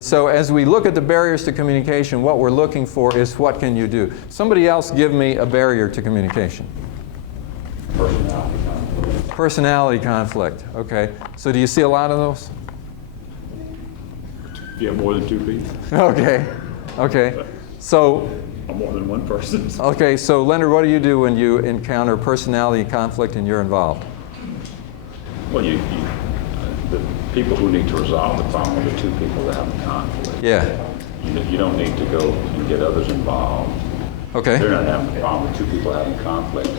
So as we look at the barriers to communication, what we're looking for is what can you do? Somebody else give me a barrier to communication. Personality conflict. Personality conflict. Okay. So do you see a lot of those? If you have more than two people. Okay. Okay. So. Or more than one person. Okay. So Leonard, what do you do when you encounter personality conflict and you're involved? Well, the people who need to resolve the problem are the two people that have a conflict. Yeah. You don't need to go and get others involved. Okay. They're not having a problem. Two people having conflict.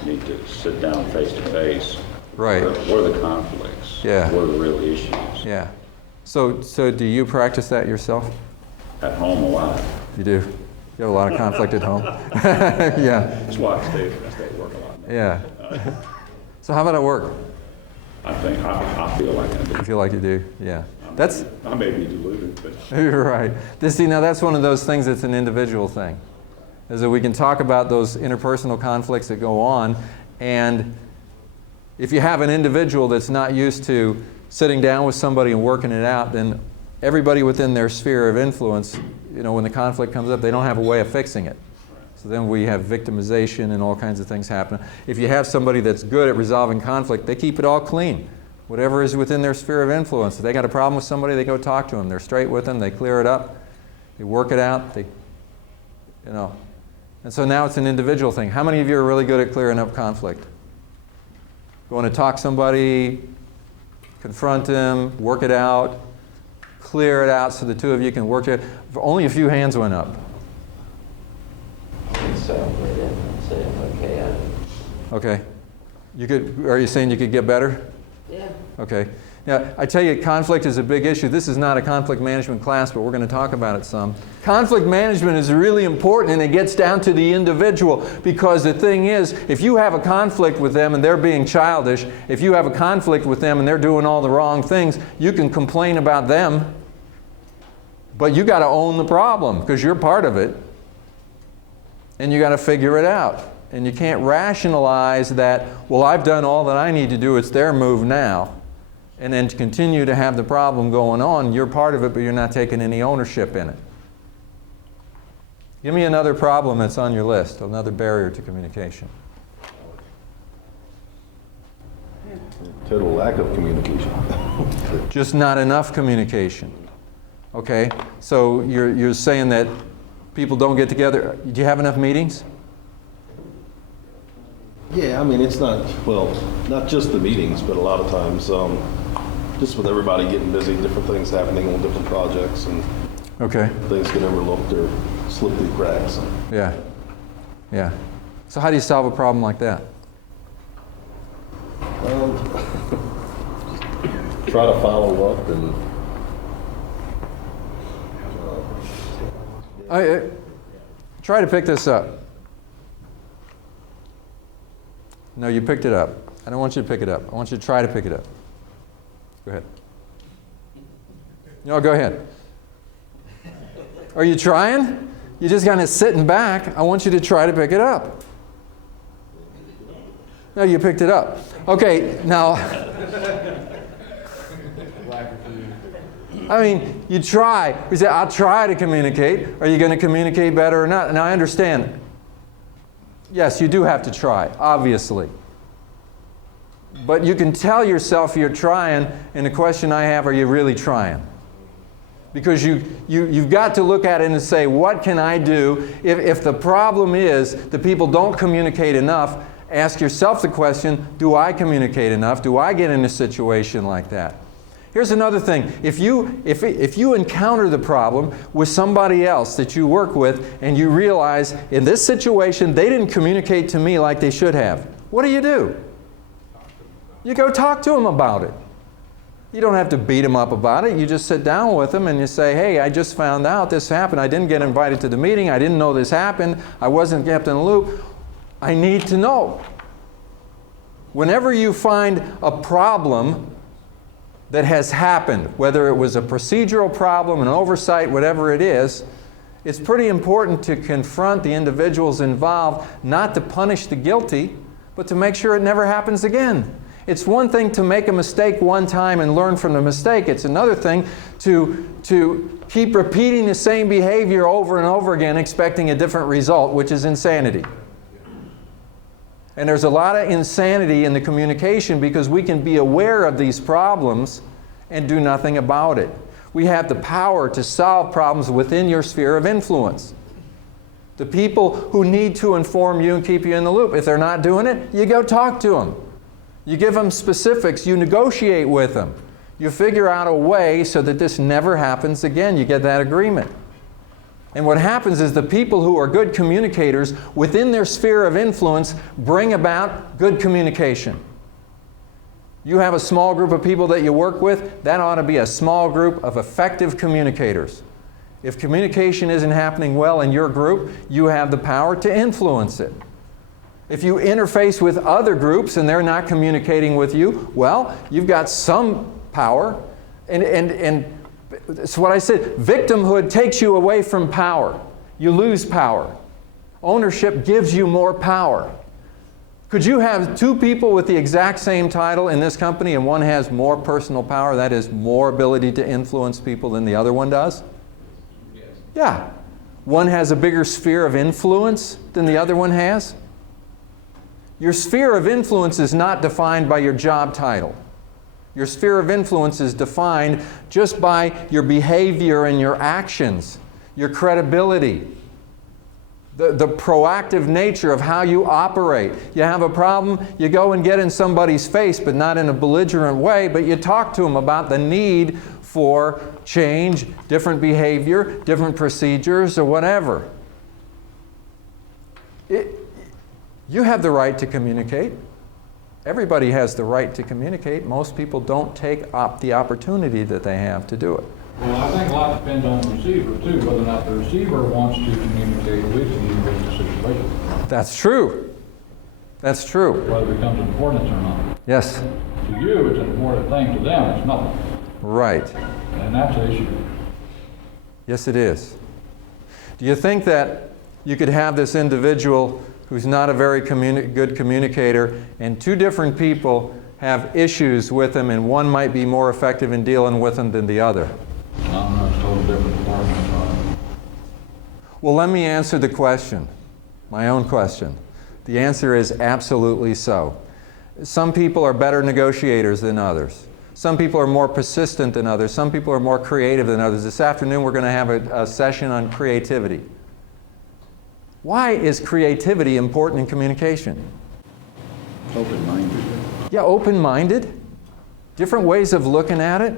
You need to sit down face to face. Right. What are the conflicts? Yeah. What are the real issues? Yeah. So do you practice that yourself? At home a lot. You do? You have a lot of conflict at home? Yeah. That's why I stay at work a lot. Yeah. So how about at work? I feel like I do. You feel like you do? Yeah. I may be deluded, but You're right. See, now that's one of those things that's an individual thing. Is that we can talk about those interpersonal conflicts that go on, and if you have an individual that's not used to sitting down with somebody and working it out, then everybody within their sphere of influence, when the conflict comes up, they don't have a way of fixing it. So then we have victimization and all kinds of things happen. If you have somebody that's good at resolving conflict, they keep it all clean. Whatever is within their sphere of influence. If they got a problem with somebody, they go talk to them. They're straight with them. They clear it up. They work it out. And so now it's an individual thing. How many of you are really good at clearing up conflict? Going to talk to somebody, confront them, work it out, clear it out so the two of you can work it. Only a few hands went up. So I didn't say I'm okay. Okay. Are you saying you could get better? Yeah. Okay. Now, I tell you, conflict is a big issue. This is not a conflict management class, but we're going to talk about it some. Conflict management is really important, and it gets down to the individual, because the thing is, if you have a conflict with them and they're being childish, if you have a conflict with them and they're doing all the wrong things, you can complain about them, but you got to own the problem because you're part of it, and you got to figure it out. And you can't rationalize that, well, I've done all that I need to do, it's their move now. And then to continue to have the problem going on, you're part of it, but you're not taking any ownership in it. Give me another problem that's on your list, another barrier to communication. Total lack of communication. Just not enough communication. Okay, so you're saying that people don't get together. Do you have enough meetings? Yeah, I mean, it's not just the meetings, but a lot of times, just with everybody getting busy, different things happening on different projects, and okay. things get overlooked or slip through cracks. Yeah. Yeah. So how do you solve a problem like that? Try to follow up and try to pick this up. No, you picked it up. I don't want you to pick it up. I want you to try to pick it up. Go ahead. No, go ahead. Are you trying? You're just kind of sitting back. I want you to try to pick it up. No, you picked it up. Okay, now, I mean, you try. You say, I'll try to communicate. Are you going to communicate better or not? Now, I understand. Yes, you do have to try, obviously. But you can tell yourself you're trying, and the question I have, are you really trying? Because you've got to look at it and say, what can I do? If the problem is that people don't communicate enough, ask yourself the question, do I communicate enough? Do I get in a situation like that? Here's another thing. If you encounter the problem with somebody else that you work with and you realize in this situation they didn't communicate to me like they should have, what do? You go talk to them about it. You don't have to beat them up about it. You just sit down with them and you say, hey, I just found out this happened. I didn't get invited to the meeting. I didn't know this happened. I wasn't kept in the loop. I need to know. Whenever you find a problem that has happened, whether it was a procedural problem, an oversight, whatever it is, it's pretty important to confront the individuals involved, not to punish the guilty, but to make sure it never happens again. It's one thing to make a mistake one time and learn from the mistake. It's another thing to to keep repeating the same behavior over and over again, expecting a different result, which is insanity. And there's a lot of insanity in the communication because we can be aware of these problems and do nothing about it. We have the power to solve problems within your sphere of influence. The people who need to inform you and keep you in the loop, if they're not doing it, you go talk to them. You give them specifics, you negotiate with them. You figure out a way so that this never happens again. You get that agreement. And what happens is the people who are good communicators within their sphere of influence bring about good communication. You have a small group of people that you work with, that ought to be a small group of effective communicators. If communication isn't happening well in your group, you have the power to influence it. If you interface with other groups and they're not communicating with you, well, you've got some power. And it's what I said, victimhood takes you away from power. You lose power. Ownership gives you more power. Could you have two people with the exact same title in this company and one has more personal power, that is, more ability to influence people than the other one does? Yes. Yeah. One has a bigger sphere of influence than the other one has? Your sphere of influence is not defined by your job title. Your sphere of influence is defined just by your behavior and your actions, your credibility, the proactive nature of how you operate. You have a problem, you go and get in somebody's face, but not in a belligerent way, but you talk to them about the need for change, different behavior, different procedures, or whatever. You have the right to communicate. Everybody has the right to communicate. Most people don't take the opportunity that they have to do it. Well, I think a lot depends on the receiver, too, whether or not the receiver wants to communicate with you in the situation. That's true. That's true. Whether it becomes important or not. Yes. To you, it's an important thing. To them, it's nothing. Right. And that's the issue. Yes, it is. Do you think that you could have this individual who's not a very good communicator, and two different people have issues with him, and one might be more effective in dealing with them than the other? No, it's totally different department. Well, let me answer the question, my own question. The answer is absolutely so. Some people are better negotiators than others. Some people are more persistent than others. Some people are more creative than others. This afternoon we're going to have a session on creativity. Why is creativity important in communication? Open-minded. Yeah, open-minded. Different ways of looking at it.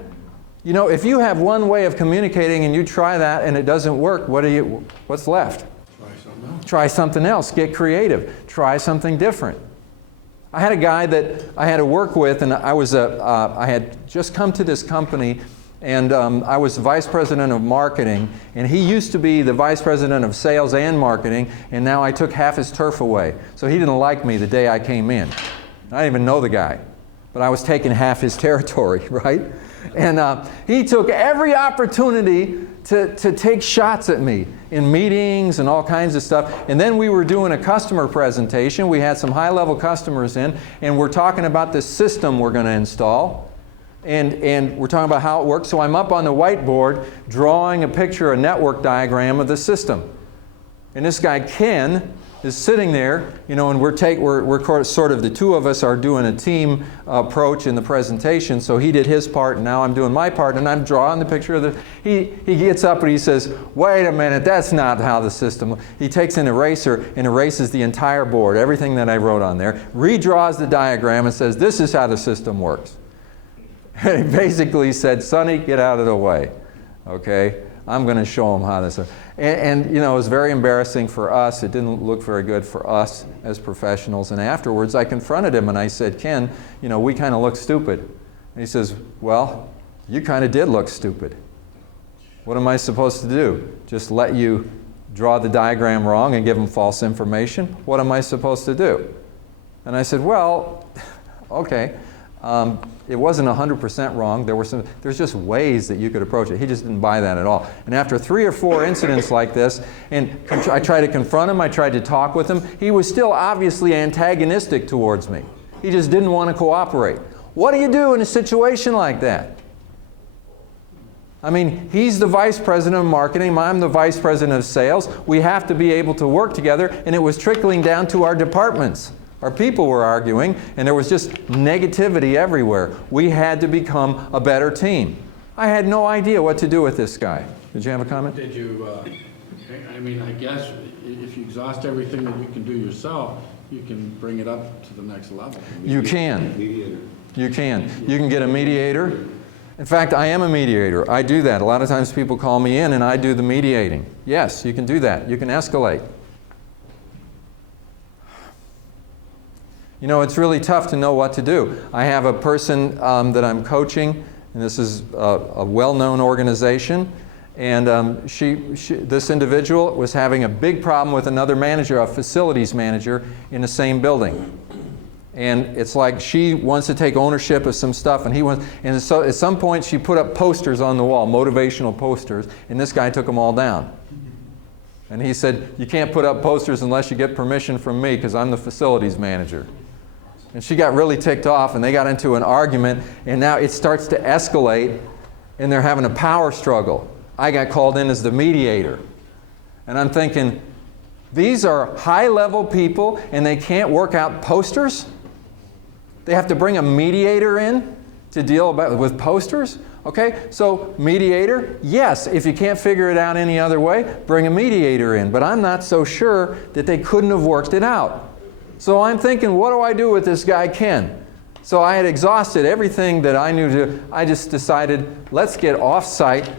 You know, if you have one way of communicating and you try that and it doesn't work, what's left? Try something else. Try something else. Get creative. Try something different. I had a guy that I had to work with, and I had just come to this company, and I was the vice president of marketing, and he used to be the vice president of sales and marketing, and now I took half his turf away. So he didn't like me the day I came in. I didn't even know the guy, but I was taking half his territory, right? And he took every opportunity to take shots at me in meetings and all kinds of stuff. And then we were doing a customer presentation. We had some high-level customers in, and we're talking about this system we're going to install. And we're talking about how it works. So I'm up on the whiteboard drawing a picture, a network diagram of the system. And this guy, Ken, is sitting there, you know, and we're sort of, the two of us are doing a team approach in the presentation. So he did his part, and now I'm doing my part, and I'm drawing the picture of the, he gets up and he says, wait a minute, that's not how the system, he takes an eraser and erases the entire board, everything that I wrote on there, redraws the diagram and says, this is how the system works. And he basically said, Sonny, get out of the way, okay? I'm going to show him how this works. And you know, it was very embarrassing for us. It didn't look very good for us as professionals. And afterwards, I confronted him and I said, Ken, you know, we kind of look stupid. And he says, well, you kind of did look stupid. What am I supposed to do? Just let you draw the diagram wrong and give them false information? What am I supposed to do? And I said, well, okay. It wasn't 100% wrong. There's just ways that you could approach it. He just didn't buy that at all. And after 3 or 4 incidents like this, and I tried to confront him, I tried to talk with him, he was still obviously antagonistic towards me. He just didn't want to cooperate. What do you do in a situation like that? I mean, he's the vice president of marketing, I'm the vice president of sales. We have to be able to work together, and it was trickling down to our departments. Our people were arguing, and there was just negativity everywhere. We had to become a better team. I had no idea what to do with this guy. Did you have a comment? Did you, I mean, I guess if you exhaust everything that you can do yourself, you can bring it up to the next level. You can. You can. You can get a mediator. In fact, I am a mediator. I do that. A lot of times people call me in and I do the mediating. Yes, you can do that. You can escalate. You know, it's really tough to know what to do. I have a person that I'm coaching, and this is a well-known organization, and this individual was having a big problem with another manager, a facilities manager, in the same building. And it's like she wants to take ownership of some stuff, and he wants, and so at some point she put up posters on the wall, motivational posters, and this guy took them all down. And he said, you can't put up posters unless you get permission from me, because I'm the facilities manager. And she got really ticked off, and they got into an argument, and now it starts to escalate, and they're having a power struggle. I got called in as the mediator. And I'm thinking, these are high-level people, and they can't work out posters? They have to bring a mediator in to deal with posters? Okay, so mediator, yes, if you can't figure it out any other way, bring a mediator in. But I'm not so sure that they couldn't have worked it out. So I'm thinking, what do I do with this guy, Ken? So I had exhausted everything that I knew to. I just decided, let's get off-site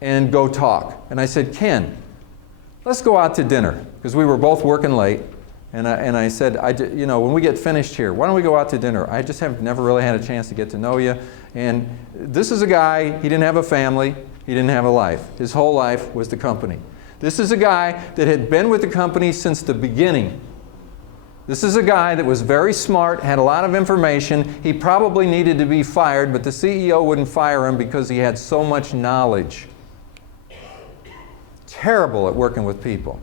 and go talk. And I said, Ken, let's go out to dinner, because we were both working late. And I said, you know, when we get finished here, why don't we go out to dinner? I just have never really had a chance to get to know you. And this is a guy, he didn't have a family, he didn't have a life. His whole life was the company. This is a guy that had been with the company since the beginning. This is a guy that was very smart, had a lot of information. He probably needed to be fired, but the CEO wouldn't fire him because he had so much knowledge. Terrible at working with people.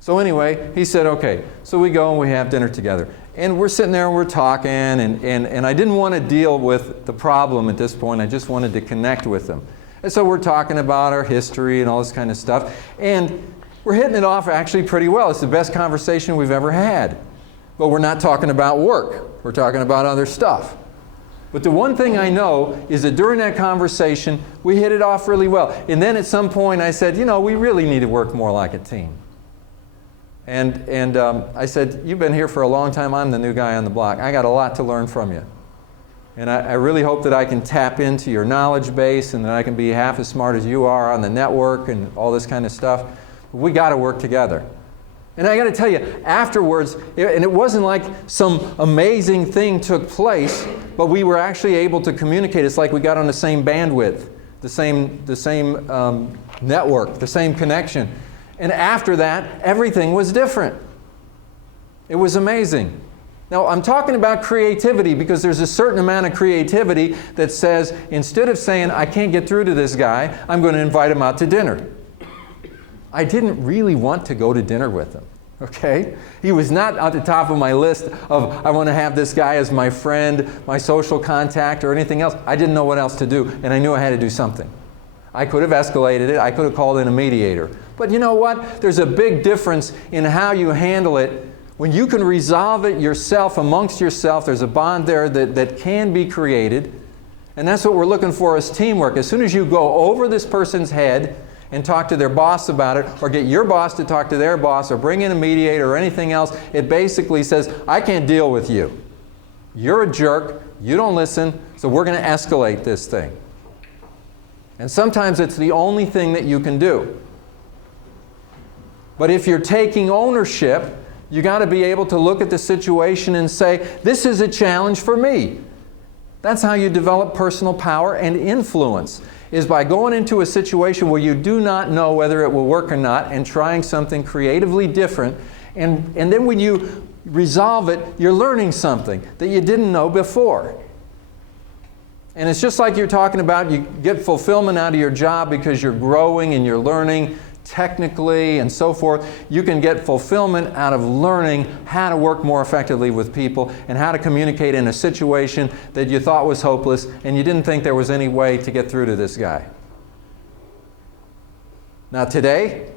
So anyway, he said, okay, so we go and we have dinner together. And we're sitting there and we're talking, and I didn't want to deal with the problem at this point. I just wanted to connect with them. And so we're talking about our history and all this kind of stuff. And we're hitting it off actually pretty well. It's the best conversation we've ever had. But we're not talking about work. We're talking about other stuff. But the one thing I know is that during that conversation, we hit it off really well. And then at some point I said, you know, we really need to work more like a team. And I said, you've been here for a long time. I'm the new guy on the block. I got a lot to learn from you. And I really hope that I can tap into your knowledge base and that I can be half as smart as you are on the network and all this kind of stuff. But we got to work together. And I got to tell you, afterwards, and it wasn't like some amazing thing took place, but we were actually able to communicate. It's like we got on the same bandwidth, the same network, the same connection. And after that, everything was different. It was amazing. Now, I'm talking about creativity because there's a certain amount of creativity that says, instead of saying, I can't get through to this guy, I'm going to invite him out to dinner. I didn't really want to go to dinner with him, okay? He was not at the top of my list of, I want to have this guy as my friend, my social contact, or anything else. I didn't know what else to do, and I knew I had to do something. I could have escalated it. I could have called in a mediator. But you know what? There's a big difference in how you handle it. When you can resolve it yourself, amongst yourself, there's a bond there that can be created. And that's what we're looking for as teamwork. As soon as you go over this person's head and talk to their boss about it, or get your boss to talk to their boss, or bring in a mediator or anything else, it basically says, I can't deal with you. You're a jerk. You don't listen. So we're going to escalate this thing. And sometimes it's the only thing that you can do. But if you're taking ownership, you got to be able to look at the situation and say, this is a challenge for me. That's how you develop personal power and influence, is by going into a situation where you do not know whether it will work or not and trying something creatively different. And then when you resolve it, you're learning something that you didn't know before. And it's just like you're talking about, you get fulfillment out of your job because you're growing and you're learning technically and so forth. You can get fulfillment out of learning how to work more effectively with people and how to communicate in a situation that you thought was hopeless and you didn't think there was any way to get through to this guy. Now today,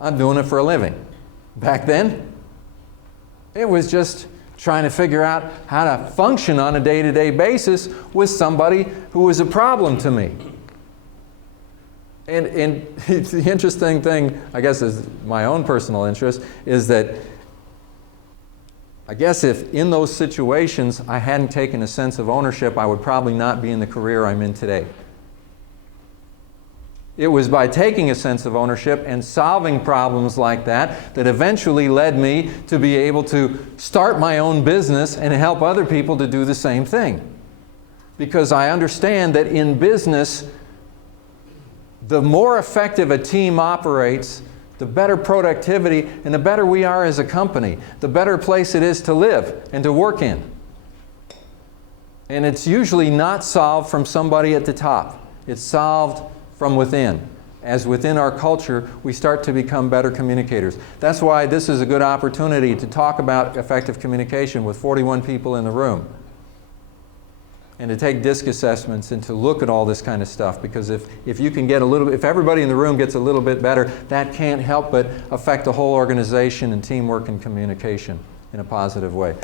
I'm doing it for a living. Back then, it was just trying to figure out how to function on a day-to-day basis with somebody who was a problem to me. And the interesting thing, I guess, is my own personal interest, is that I guess if in those situations I hadn't taken a sense of ownership, I would probably not be in the career I'm in today. It was by taking a sense of ownership and solving problems like that that eventually led me to be able to start my own business and help other people to do the same thing. Because I understand that in business, the more effective a team operates, the better productivity and the better we are as a company, the better place it is to live and to work in. And it's usually not solved from somebody at the top. It's solved from within. As within our culture, we start to become better communicators. That's why this is a good opportunity to talk about effective communication with 41 people in the room. And to take DISC assessments and to look at all this kind of stuff, because if you can get a little bit, if everybody in the room gets a little bit better, that can't help but affect the whole organization and teamwork and communication in a positive way.